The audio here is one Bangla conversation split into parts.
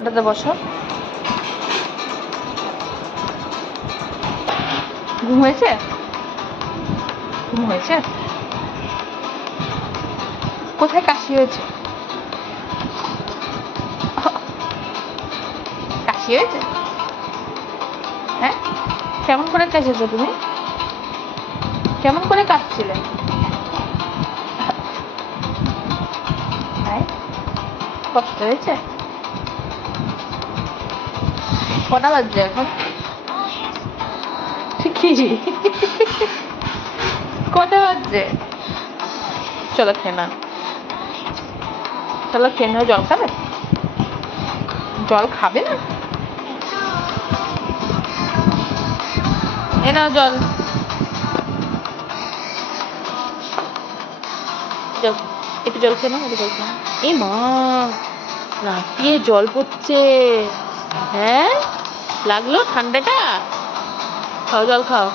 এটাতে বসো। ঘুম হয়েছে? ঘুম হয়েছে? কোথায় কাশি হয়েছে? কাশি হয়েছে? হ্যাঁ, কেমন করে কাশিয়েছো তুমি? কেমন করে কাশছিলে? কষ্ট হয়েছে? কটা বাজছে এখন? কি কটা বাজছে? চলো খেয়ে না, চলো খেয়ে নাও। জল খাবে? জল খাবে না? এ নাও জল। একটু জল খেয়ে নাও, একটু জল খেয়ে নাও। এ মা, রাতে জল পড়ছে। হ্যাঁ, লাগলো ঠান্ডাটা? খাও, জল খাও।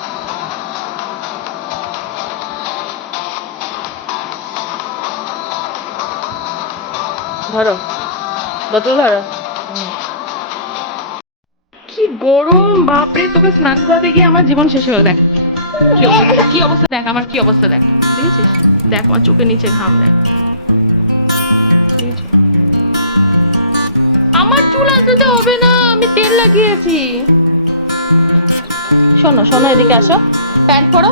ধরো, বোতল ধরো। কি গরম, বাপরে! তোকে স্নান করাতে গিয়ে আমার জীবন শেষ হয়ে দেখ কি অবস্থা, দেখ আমার কি অবস্থা, দেখ দেখেছিস? দেখ আমার চোখের নিচে ঘাম, দেখ। আমার চুল আঁচড়াতে হবে না, আমি তেল লাগিয়েছি। শোনো শোনো, এদিকে আসো, প্যান্ট পরো।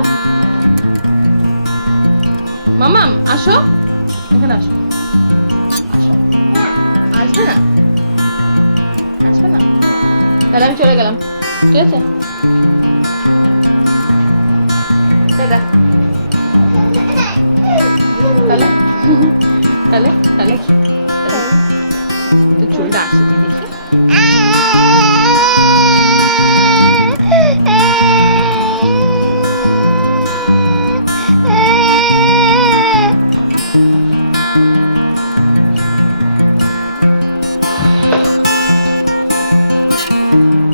মামাম আসো, এখানে আসো। আসো, আসবে না? আসবে না? তাহলে আমি চলে গেলাম, ঠিক আছে? টাটা। তাহলে তাহলে তাহলে তুই চুলটা আসে দি দেখি।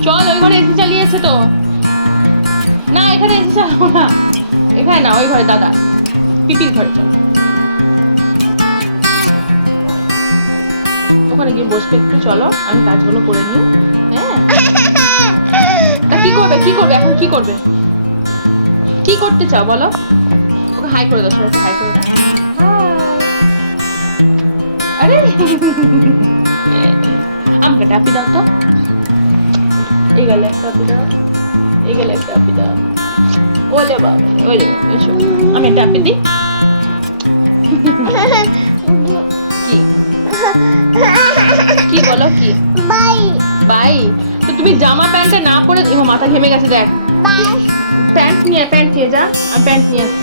চল, ওই ঘরে এসি চালিয়েছে তো। না, এখানে এসি চালাবো না, এখানে না, ওই ঘরে দাদা পিপির ঘরে চল। ওখানে গিয়ে বসবে একটু, চলো আমি কাজগুলো করে নিই। হ্যাঁ, তা কি করবে, কি করবে এখন, কি করবে, কি করতে চাও বলো? ওকে হাই করে দাও, সবাইকে হাই করে দাও। আরে আমাকে ট্যাপি দাও তো, এই গেলে একটা ট্যাপি দাও, এই গেলে একটা ট্যাপি দাও। ওলে বাবা, ওলে বাবা, এসো আমি ট্যাপি দিই। কি কি বলো, কি বাই বাই? তো তুমি জামা প্যান্টটা না পরে, মাথা ঘেমে গেছে দেখ। প্যান্ট নিয়ে যা, আমি প্যান্ট নিয়ে আসি।